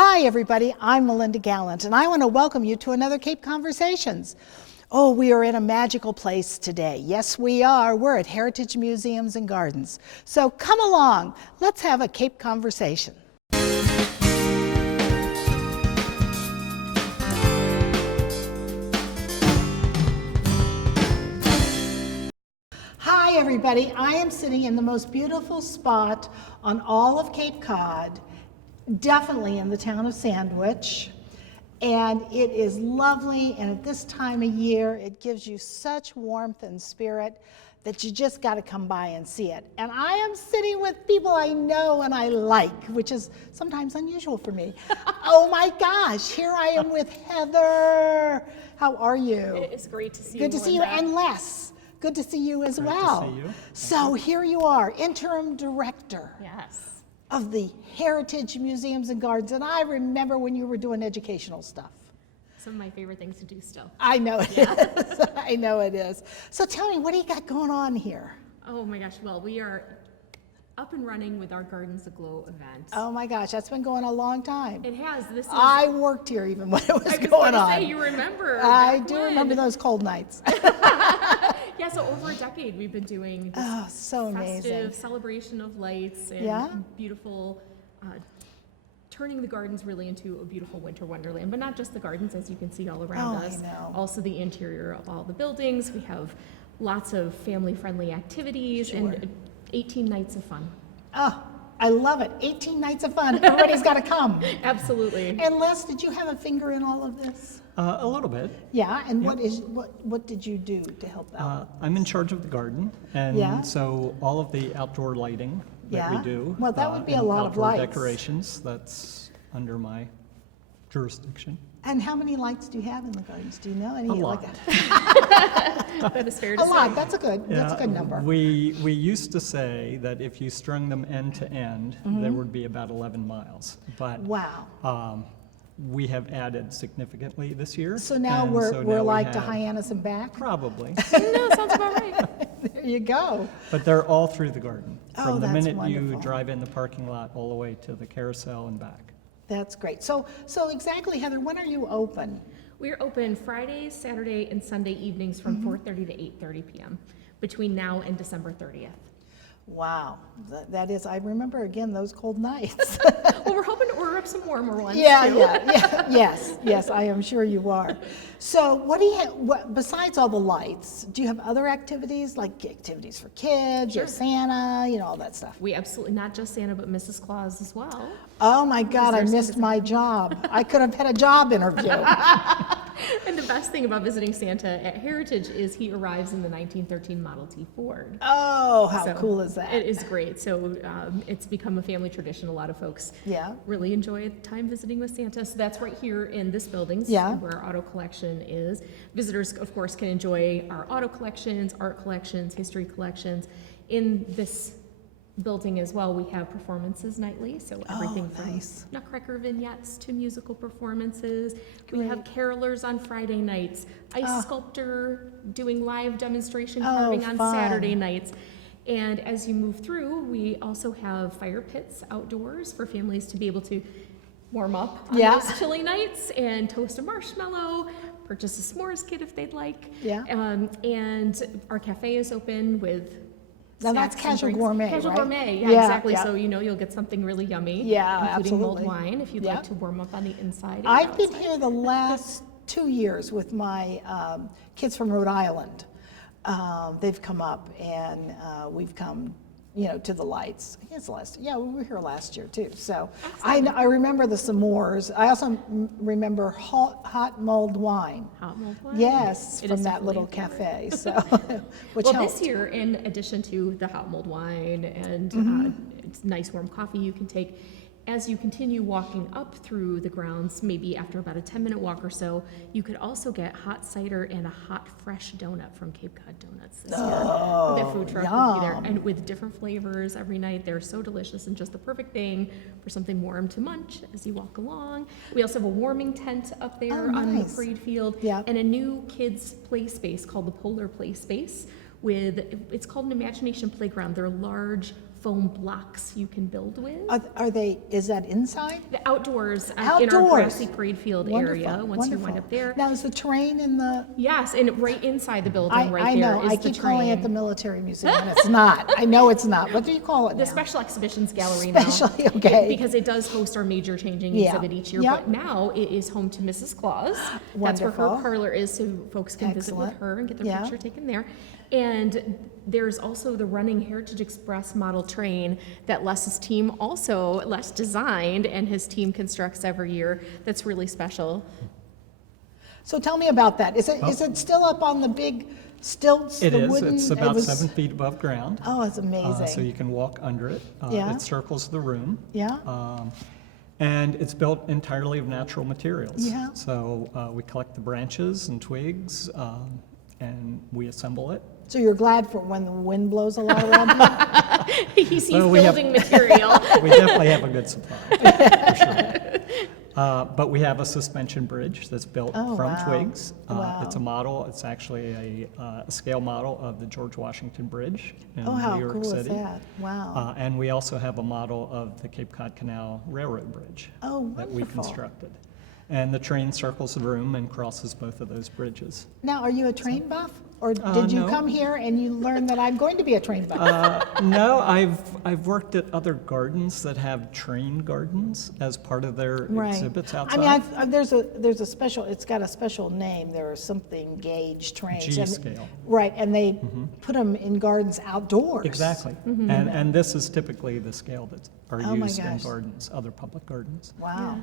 Hi everybody, I'm Melinda Gallant and I want to welcome you to another Cape Conversations. Oh, we are in a magical place today. Yes, we are. We're at Heritage Museums and Gardens. So come along, let's have a Cape Conversation. Hi everybody, I am sitting in the most beautiful spot on all of Cape Cod, definitely in the town of Sandwich, and it is lovely, and at this time of year it gives you such warmth and spirit that you just got to come by and see it. And I am sitting with people I know and I like, which is sometimes unusual for me. Oh my gosh, here I am with Heather. How are you? It's great to see you. Good to see you, and Les. Good to see you as well. Great to see you. So here you are, interim director. Yes. Of the Heritage Museums and Gardens, and I remember when you were doing educational stuff. Some of my favorite things to do still. I know it is. I know it is. So tell me, what do you got going on here? Oh my gosh, well, we are up and running with our Gardens Aglow event. Oh my gosh, that's been going a long time. It has. This is, I worked here even when it was I was going gonna on. say, you remember. I back do when. remember those cold nights. Yeah, so over a decade we've been doing this Oh, so festive amazing. celebration of lights and Yeah? beautiful, turning the gardens really into a beautiful winter wonderland, but not just the gardens, as you can see all around Oh, I us. know. Also the interior of all the buildings. We have lots of family-friendly activities and 18 nights of fun. Oh, I love it. 18 nights of fun. Everybody's got to come. Absolutely. And Les, did you have a finger in all of this? A little bit. Yeah, and what did you do to help out? I'm in charge of the garden, and Yeah. so all of the outdoor lighting that Yeah. we do. Well, that would be a and lot of outdoor lights. decorations, that's under my jurisdiction. And how many lights do you have in the gardens? Do you know? Any? A lot. That is fair to A say. lot. That's a good number. We used to say that if you strung them end to end, there would be about 11 miles. But Wow. we have added significantly this year. So now and we're so we're now we like to have- Hyannis and back. Probably. No, sounds about right. There you go. But they're all through the garden. Oh, From the that's minute you wonderful. drive in the parking lot all the way to the carousel and back. That's great. So exactly, Heather, when are you open? We're open Friday, Saturday, and Sunday evenings from 4:30 to 8:30 p.m. between now and December 30th. Wow, that is. I remember again those cold nights. Well, we're hoping to order up some warmer ones Yeah, too. yes, I am sure you are. So what do you have, besides all the lights, do you have other activities, like activities for kids or Santa, all that stuff? We absolutely, not just Santa, but Mrs. Claus as well. Oh my God, I there missed something- my job. I could have had a job interview. And the best thing about visiting Santa at Heritage is he arrives in the 1913 Model T Ford. Oh, how So cool is that? It is great. So it's become a family tradition. A lot of folks Yeah. really enjoy time visiting with Santa. So that's right here in this building, Yeah. where our auto collection is. Visitors, of course, can enjoy our auto collections, art collections, history collections. In this building as well, we have performances nightly, so everything from nice. Nutcracker vignettes to musical performances. We Great. have carolers on Friday nights, ice sculptor doing live demonstration Oh, carving on fun. Saturday nights. And as you move through, we also have fire pits outdoors for families to be able to warm up on Yeah. those chilly nights and toast a marshmallow, purchase a s'mores kit if they'd like. Yeah. And our cafe is open with Now that's snacks and casual drinks. gourmet, Casual right? gourmet, yeah, Yeah, exactly. yeah. So you'll get something really yummy. Yeah, including absolutely. mulled wine if you'd Yeah. like to warm up on the inside. and I've been outside. here the last 2 years with my kids from Rhode Island. They've come up and we've come, to the lights. I guess we were here last year too. So I remember the s'mores. I also remember hot mulled wine. Hot mulled wine. Yes, It from is that little definitely cafe. So, which Well, helped. this year, in addition to the hot mulled wine and Mm-hmm. it's nice warm coffee you can take, as you continue walking up through the grounds, maybe after about a 10-minute walk or so, you could also get hot cider and a hot fresh donut from Cape Cod Donuts this year. The food truck will be there, yum. and with different flavors every night. They're so delicious and just the perfect thing for something warm to munch as you walk along. We also have a warming tent up there Oh, on the nice. parade field, Yeah. and a new kids play space called the Polar Play Space. It's called an imagination playground. They're large foam blocks you can build with. Is that inside? The outdoors, in our Outdoors. grassy parade field area, Wonderful, once you wind wonderful. up there. Now, is the terrain in the? Yes, and right inside the building, I right there know, is I the keep calling it train. the military museum, and it's not. I know it's not. What do you call it now? The Special Exhibitions Gallery Special, now. okay. Because it does host our major changing Yeah. exhibit each year, Yep. but now it is home to Mrs. Claus. That's where Wonderful. her parlor is, so folks can visit with Excellent. her and get their Yeah. picture taken there. And there's also the running Heritage Express model train that Les designed and his team constructs every year. That's really special. So tell me about that. Is it still up on the big stilts? It the is. wooden? It's it about was- 7 feet above ground. Oh, it's amazing. So you can walk under it. Yeah. It circles the room. Yeah. And it's built entirely of natural materials. Yeah. So we collect the branches and twigs, and we assemble it. So you're glad for when the wind blows a lot around you? He's Well, we have- building material. We definitely have a good supply, for sure. But we have a suspension bridge that's built Oh, from wow. twigs. Wow. It's a model, it's actually a scale model of the George Washington Bridge in Oh, how New York cool is City. that? Wow. And we also have a model of the Cape Cod Canal Railroad Bridge Oh, that we wonderful. constructed. And the train circles the room and crosses both of those bridges. Now, are you a train buff? Or did you no. come here and you learned that I'm going to be a train buff? No, I've worked at other gardens that have train gardens as part of their Right. exhibits I outside. mean, there's a special, it's got a special name. There are something gauge trains. G and- scale. Right, and they put them in gardens outdoors. Exactly. And this is typically the scale that are Oh my used in gosh. gardens, other public gardens. Wow.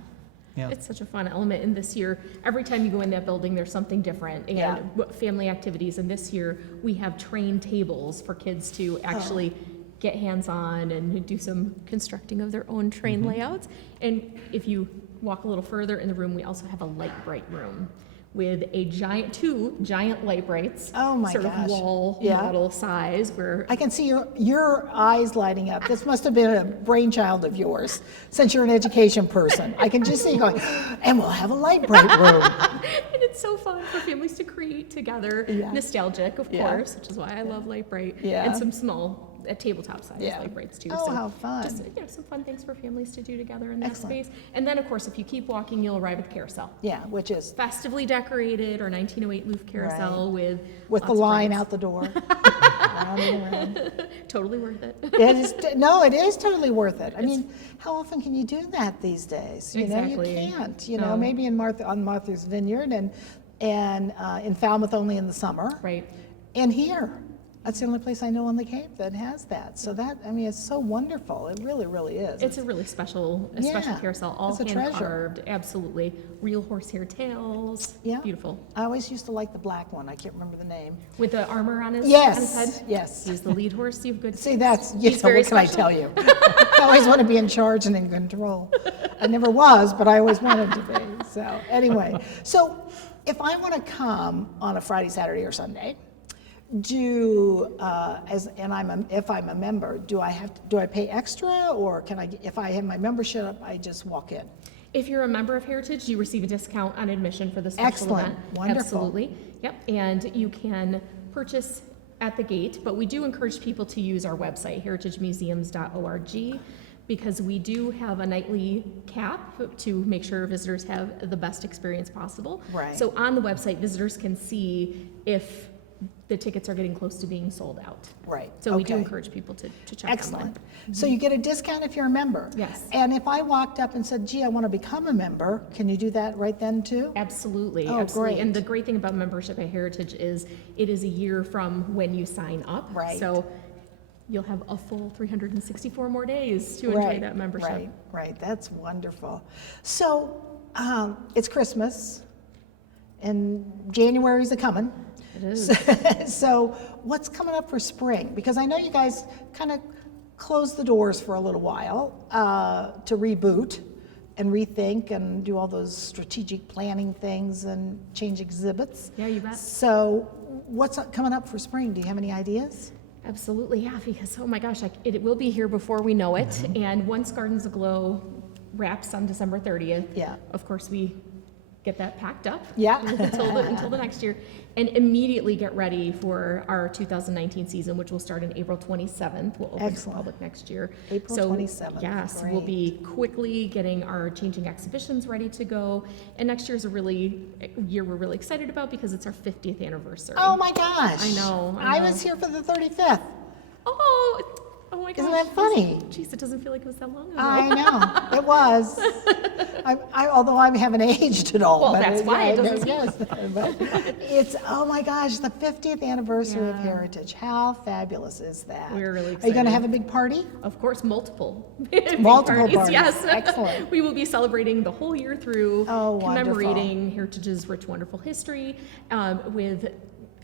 Yeah. It's such a fun element, and this year, every time you go in that building, there's something different, and Yeah. family activities, and this year, we have train tables for kids to actually get hands-on and do some constructing of their own train layouts. And if you walk a little further in the room, we also have a light bright room with two giant light brights. Oh my Sort gosh. of wall Yeah. model size, where I can see your eyes lighting up. This must have been a brainchild of yours, since you're an education person. I can just see you going, and we'll have a light bright room. and it's so fun for families to create together. Yeah. Nostalgic, of Yeah. course, which is why I love Light Bright. Yeah. And some small, tabletop size Yeah. Light Brights too. Oh, so how fun. Just, some fun things for families to do together in that Excellent. space. And then, of course, if you keep walking, you'll arrive at the carousel. Yeah, which is Festively decorated, our 1908 Louvre carousel with with the lots of line rides. out the door. Round and around. Totally worth it. It is, no, it is totally worth it. I mean, how often can you do that these days? You know, Exactly. you can't, you know, No. maybe on Martha's Vineyard and in Falmouth only in the summer. Right. And here, that's the only place I know on the Cape that has that. So that, I mean, it's so wonderful. It really, really is. It's a really special Yeah, carousel, all it's a hand treasure. carved, absolutely. Real horsehair tails. Yeah. Beautiful. I always used to like the black one. I can't remember the name. With the armor on his, Yes, on his head. yes. He's the lead horse. You've good. See, that's, He's very what can I special. tell you? I always want to be in charge and in control. I never was, but I always wanted to be. So anyway, so if I want to come on a Friday, Saturday, or Sunday, if I'm a member, do I pay extra, or can I, if I have my membership, I just walk in? If you're a member of Heritage, you receive a discount on admission for the special Excellent. event. Wonderful. Absolutely. Yep. And you can purchase at the gate, but we do encourage people to use our website, heritagemuseums.org, because we do have a nightly cap to make sure visitors have the best experience possible. Right. So on the website, visitors can see if the tickets are getting close to being sold out. Right, So we do okay. encourage people to check Excellent. online. So you get a discount if you're a member? Yes. And if I walked up and said, gee, I want to become a member, can you do that right then too? Absolutely, Oh, absolutely. great. And the great thing about membership at Heritage is it is a year from when you sign up. Right. So you'll have a full 364 more days to enjoy Right, that membership. Right, that's wonderful. So, it's Christmas, and January's a-coming. It is. So, what's coming up for spring? Because I know you guys kind of closed the doors for a little while to reboot and rethink and do all those strategic planning things and change exhibits. Yeah, you bet. So, what's coming up for spring? Do you have any ideas? Absolutely, yeah, because, oh my gosh, it will be here before we know it. And once Gardens Aglow wraps on December 30th, Yeah. of course, we get that packed up Yeah. until the next year, and immediately get ready for our 2019 season, which will start in April 27th. We'll open to the Excellent. public next year. April So, 27th. yes, Great. we'll be quickly getting our changing exhibitions ready to go. And next year's a year we're really excited about because it's our 50th anniversary. Oh my gosh. I know. I was here for the 35th. Oh my gosh. Isn't that funny? Jeez, it doesn't feel like it was that long ago. I know, it was. Although I haven't aged at all. Well, but that's why it doesn't yes, but it's, oh my gosh, the 50th anniversary of Heritage. How fabulous is that? We're really Are you going excited. to have a big party? Of course, multiple. Multiple parties, parties. yes. Excellent. We will be celebrating the whole year through, Oh, wonderful. commemorating Heritage's rich, wonderful history, with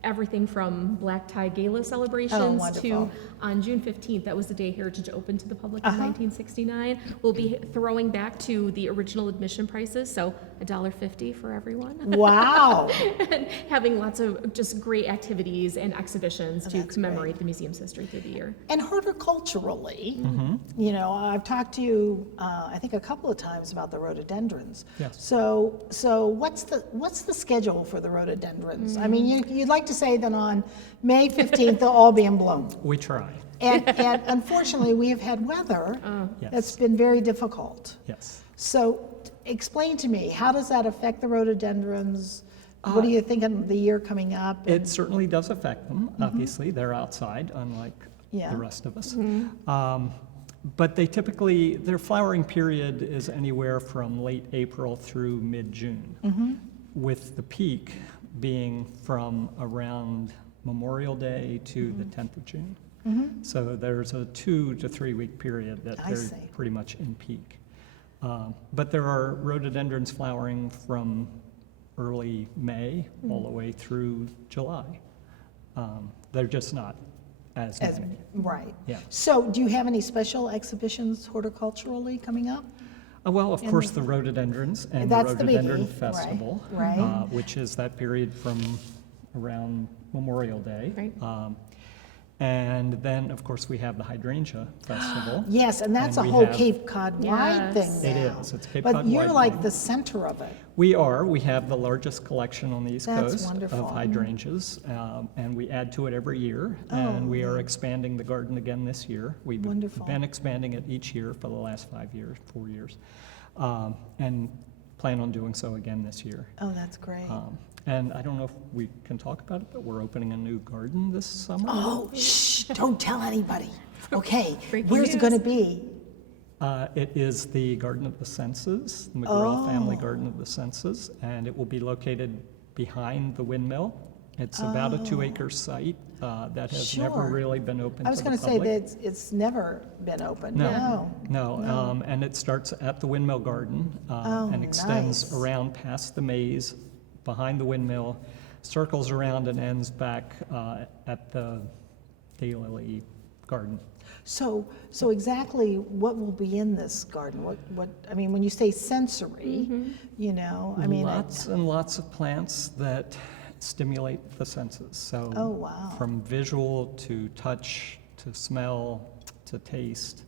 everything from black tie gala celebrations wonderful. to on June 15th, that was the day Heritage opened to the public in Uh-huh. 1969. We'll be throwing back to the original admission prices, so $1.50 for everyone. Wow. And having lots of just great activities and exhibitions to that's commemorate the museum's history through the year. And horticulturally, Mm-hmm. you know, I've talked to you, I think a couple of times about the rhododendrons. Yes. So what's the schedule for the rhododendrons? I mean, you'd like to say that on May 15th, they'll all be in bloom. We try. And unfortunately, we have had weather Yes. that's been very difficult. Yes. So explain to me, how does that affect the rhododendrons? What are you thinking the year coming up? It certainly does affect them, obviously. They're outside, unlike Yeah. the rest of us. But they typically, their flowering period is anywhere from late April through mid-June, with the peak being from around Memorial Day to the 10th of June. So there's a 2 to 3 week period that I they're see. pretty much in peak. But there are rhododendrons flowering from early May all the way through July. They're just not as many. Right. Yeah. So do you have any special exhibitions horticulturally coming up? Well, of course, the rhododendrons and the That's the Rhododendron biggie, right, Festival, right. which is that period from around Memorial Day. Right. And then, of course, we have the Hydrangea Festival. Yes, and that's And a we whole have- Cape Cod wide Yes. thing It now. is. It's Cape But Cod you're wide like thing. the center of it. We are. We have the largest collection on the East That's Coast wonderful. of hydrangeas, and we add to it every year. And we are expanding the garden again this year. We've Wonderful. been expanding it each year for the last 4 years, and plan on doing so again this year. Oh, that's great. And I don't know if we can talk about it, but we're opening a new garden this summer. Oh, shh, don't tell anybody. Okay, Breaking where's it news. going to be? It is the Garden of the Senses, the McGraw Family Oh. Garden of the Senses, and it will be located behind the windmill. It's about a 2-acre site that has never Sure. really been open to the public. I was going to say that it's never been open. No, and it starts at the Windmill Garden and extends nice. around past the maze, behind the windmill, circles around and ends back at the Daylily Garden. So exactly what will be in this garden? What I mean, when you say sensory, you know, I mean, Lots and lots of plants that stimulate the senses. So Oh, wow. from visual to touch to smell to taste.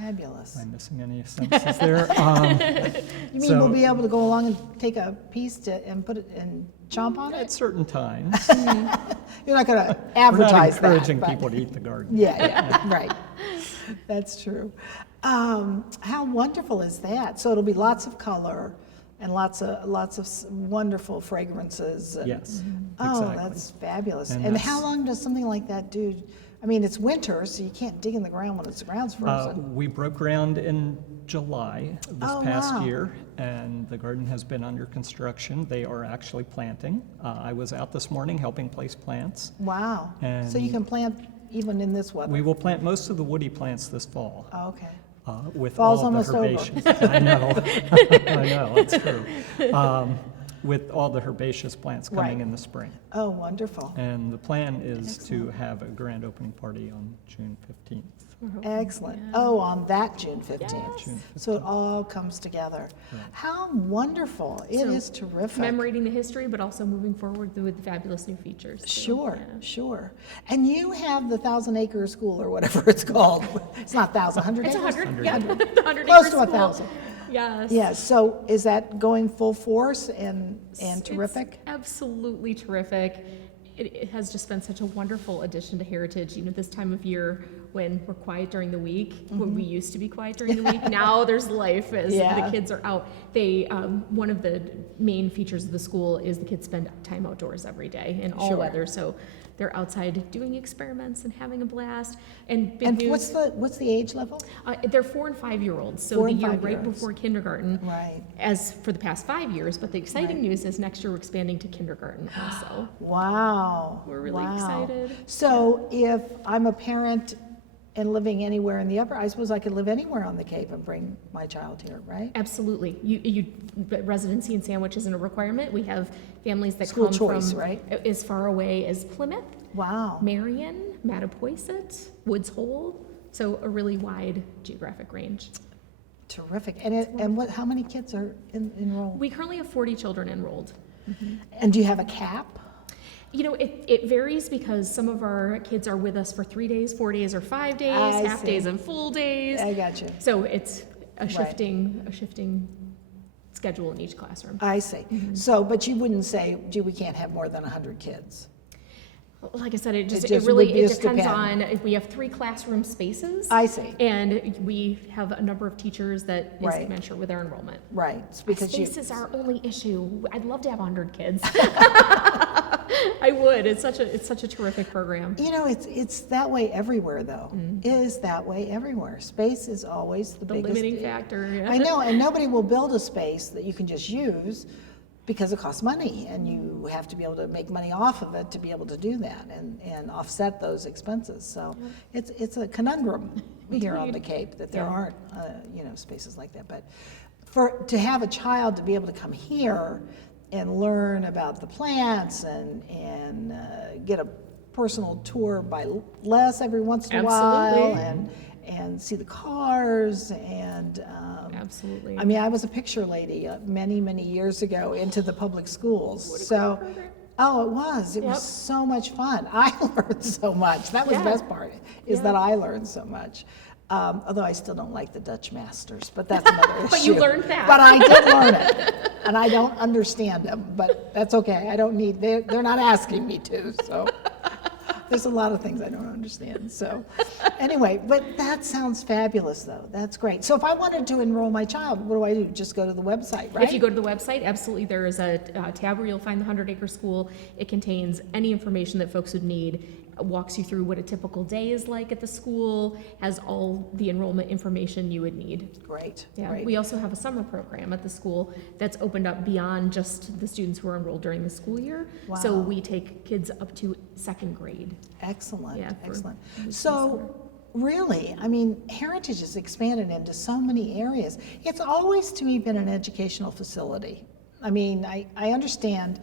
fabulous. Am I missing any senses there? You mean so- we'll be able to go along and take a piece and put it and chomp on At it? certain times. You're not going to We're not advertise encouraging that. people to eat the garden. Yeah, right. That's true. How wonderful is that? So it'll be lots of color and lots of wonderful fragrances. Yes, Oh, exactly. that's fabulous. And And how that's- long does something like that do? I mean, it's winter, so you can't dig in the ground when the ground's frozen. We broke ground in July of this Oh, past wow. year, and the garden has been under construction. They are actually planting. I was out this morning helping place plants. Wow. So you And- can plant even in this weather? We will plant most of the woody plants this fall. Oh, okay. With Fall's all of almost the over. herbaceous. I know, I know, it's true. With all the herbaceous plants coming Right. in the spring. Oh, wonderful. And the plan is to have a grand opening party on June 15th. Excellent. Oh, on that June 15th. June So it all comes together. How wonderful. It So, is terrific. Commemorating the history, but also moving forward with fabulous new features. too. Sure, Yeah. sure. And you have the 1,000-acre school or whatever it's called. It's not 1,000, 100 It's acres? 100, yeah, the 100 Close acre to school. 1,000. Yes. Yeah, so is that going full force and terrific? It's absolutely terrific. It has just been such a wonderful addition to Heritage. This time of year when we're quiet during the week, when we used to be quiet during the week, now there's life as the kids are out. They, one of the main features of the school is the kids spend time outdoors every day in all weather. So they're outside doing experiments and having a blast. And big news. What's the age level? They're 4 and 5-year-olds, so 4 the and year 5-year-olds. right before kindergarten. Right. As for the past 5 years, but the exciting news is next year we're expanding to kindergarten also. Wow. We're really excited. So if I'm a parent and living anywhere in the upper, I suppose I could live anywhere on the Cape and bring my child here, right? Absolutely. Residency in Sandwich isn't a requirement. We have families that School come choice, from right? as far away as Plymouth, Wow. Marion, Mattapoisett, Woods Hole. So a really wide geographic range. Terrific. And how many kids are enrolled? We currently have 40 children enrolled. And do you have a cap? It varies because some of our kids are with us for 3 days, 4 days, or 5 days, I half see. days and full days. I got you. So it's a shifting schedule in each classroom. I see. So, but you wouldn't say, gee, we can't have more than 100 kids. Like I said, it just depends would be on if we have 3 classroom spaces. I see. And we have a number of teachers that is Right. commensurate with our enrollment. Right. It's because Space is our only issue. I'd love to have 100 kids. I would. It's such a terrific program. It's that way everywhere, though. It is that way everywhere. Space is always the biggest Limiting factor. Yeah. I know, and nobody will build a space that you can just use because it costs money, and you have to be able to make money off of it to be able to do that and offset those expenses. So it's a conundrum here on the Cape that there aren't spaces like that. But to have a child to be able to come here and learn about the plants and get a personal tour by Les every once in a while and see the cars and Absolutely. I mean, I was a picture lady many years ago into the public schools. So, oh, it was so much fun. I learned so much. That was the best part, is that I learned so much. Although I still don't like the Dutch masters, but that's another issue. But you learned that. But I did learn it, and I don't understand them, but that's okay. I don't need, they're not asking me to, so. There's a lot of things I don't understand, so. Anyway, but that sounds fabulous, though. That's great. So if I wanted to enroll my child, what do I do? Just go to the website, right? If you go to the website, absolutely, there is a tab where you'll find the 100-acre school. It contains any information that folks would need. It walks you through what a typical day is like at the school, has all the enrollment information you would need. Great, Yeah, great. we also have a summer program at the school that's opened up beyond just the students who are enrolled during the school year. So Wow. we take kids up to 2nd grade. Excellent, Yeah, for excellent. the So, really, I mean, Heritage has expanded into so many areas. It's always, to me, been an educational facility. I mean, I understand,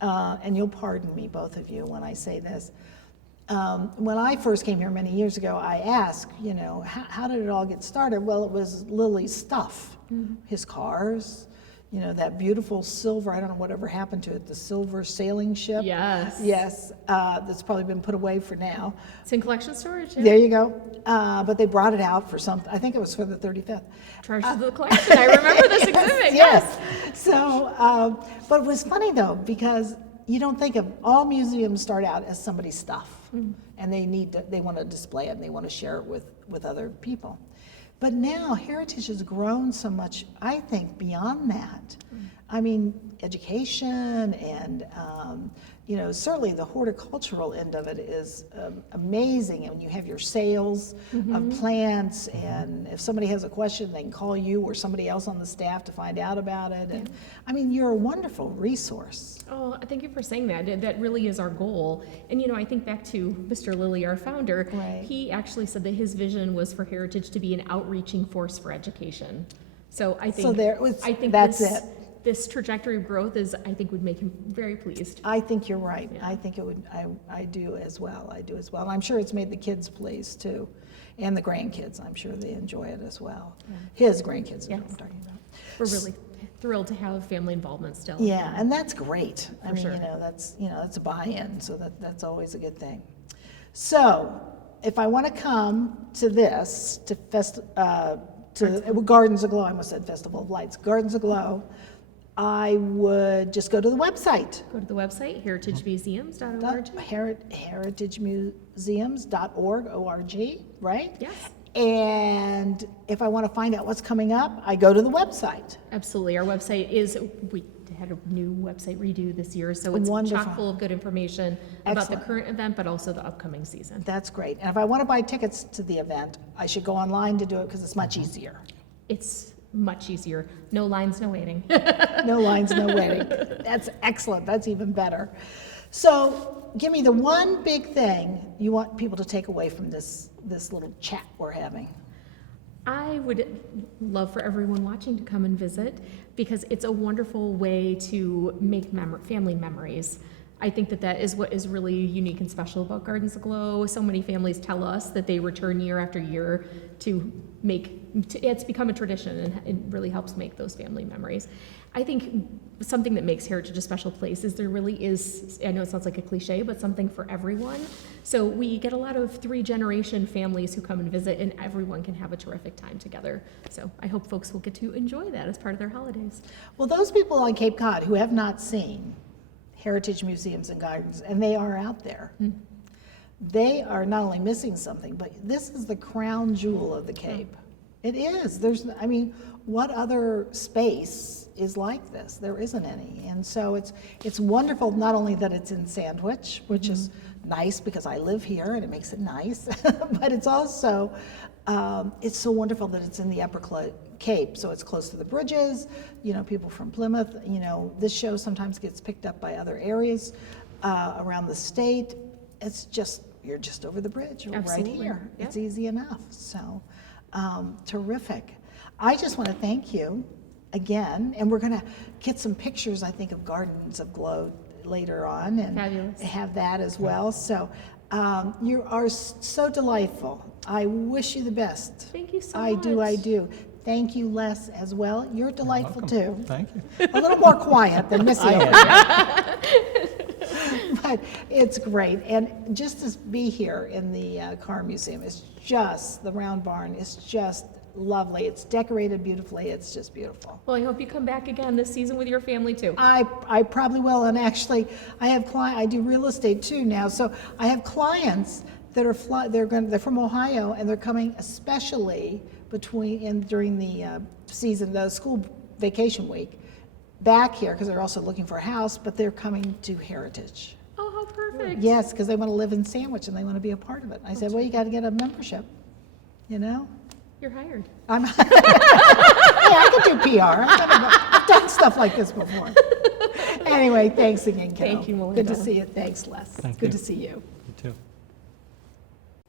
and you'll pardon me, both of you, when I say this. When I first came here many years ago, I asked, how did it all get started? Well, it was Lily's stuff, his cars, that beautiful silver, I don't know whatever happened to it, the silver sailing ship. Yes. Yes, that's probably been put away for now. It's in collection storage. Yeah. There you go. But they brought it out for something, I think it was for the 35th. Treasures of the collection. I remember this exhibit. Yes. So, but it was funny though, because you don't think of, all museums start out as somebody's stuff. And they want to display it and they want to share it with other people. But now Heritage has grown so much, I think, beyond that. I mean, education and, certainly the horticultural end of it is amazing. And you have your sales of plants, and if somebody has a question, they can call you or somebody else on the staff to find out about it. And I mean, you're a wonderful resource. Oh, thank you for saying that. That really is our goal. And I think back to Mr. Lilly, our founder. Right. He actually said that his vision was for Heritage to be an outreaching force for education. So I think that's it. This trajectory of growth would make him very pleased. I think you're right. Yeah. I think it would, I do as well. I do as well. And I'm sure it's made the kids pleased too. And the grandkids, I'm sure they enjoy it as well. His grandkids is what I'm talking about. We're really thrilled to have family involvement still. Yeah, and that's great. I mean, sure. that's a buy-in, so that's always a good thing. So, if I want to come to this, to Gardens Aglow, I almost said Festival of Lights, Gardens Aglow, I would just go to the website. Go to the website, heritagemuseums.org. heritagemuseums.org, O-R-G, right? Yes. And if I want to find out what's coming up, I go to the website. Absolutely. Our website we had a new website redo this year, so it's Wonderful. chock full of good information about the Excellent. current event, but also the upcoming season. That's great. And if I want to buy tickets to the event, I should go online to do it because it's much easier. It's much easier. No lines, no waiting. No lines, no waiting. That's excellent. That's even better. So give me the one big thing you want people to take away from this little chat we're having. I would love for everyone watching to come and visit because it's a wonderful way to make family memories. I think that is what is really unique and special about Gardens Aglow. So many families tell us that they return year after year it's become a tradition, and it really helps make those family memories. I think something that makes Heritage a special place is there really is, I know it sounds like a cliche, but something for everyone. So we get a lot of 3-generation families who come and visit, and everyone can have a terrific time together. So I hope folks will get to enjoy that as part of their holidays. Well, those people on Cape Cod who have not seen Heritage Museums and Gardens, and they are out there, they are not only missing something, but this is the crown jewel of the Cape. It is. What other space is like this? There isn't any. And so it's wonderful not only that it's in Sandwich, which is nice because I live here and it makes it nice, but it's also, it's so wonderful that it's in the Upper Cape, so it's close to the bridges, people from Plymouth, this show sometimes gets picked up by other areas around the state. It's just, you're just over the bridge, Absolutely. right here. Yep. It's easy enough, so terrific. I just want to thank you again, and we're going to get some pictures, I think, of Gardens Aglow later on, and Fabulous. have that as well. So you are so delightful. I wish you the best. Thank you so I much. do. Thank you, Les, as well. You're delightful Welcome. too. Thank you. A little more quiet than Missy over there. But it's great. And just to be here in the car museum is just, the round barn is just lovely. It's decorated beautifully. It's just beautiful. Well, I hope you come back again this season with your family too. I probably will. And actually, I do real estate too now. So I have clients that are they're from Ohio, and they're coming especially during the season, the school vacation week, back here because they're also looking for a house, but they're coming to Heritage. Oh, how perfect. Yes, because they want to live in Sandwich and they want to be a part of it. I said, well, you got to get a membership, You're hired. Hey, I can do PR. I've done stuff like this before. Anyway, thanks again, Carol. Thank you, Melinda. Good to see you. Thanks, Les. Thank Good you. to see you. You too.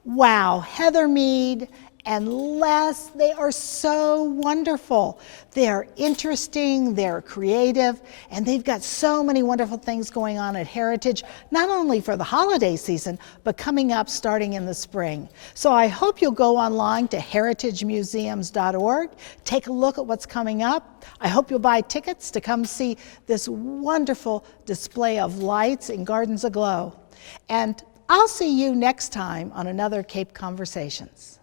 Wow, Heather Mead and Les, they are so wonderful. They're interesting, they're creative, and they've got so many wonderful things going on at Heritage, not only for the holiday season, but coming up starting in the spring. So I hope you'll go online to heritagemuseums.org, take a look at what's coming up. I hope you'll buy tickets to come see this wonderful display of lights in Gardens Aglow. And I'll see you next time on another Cape Conversations.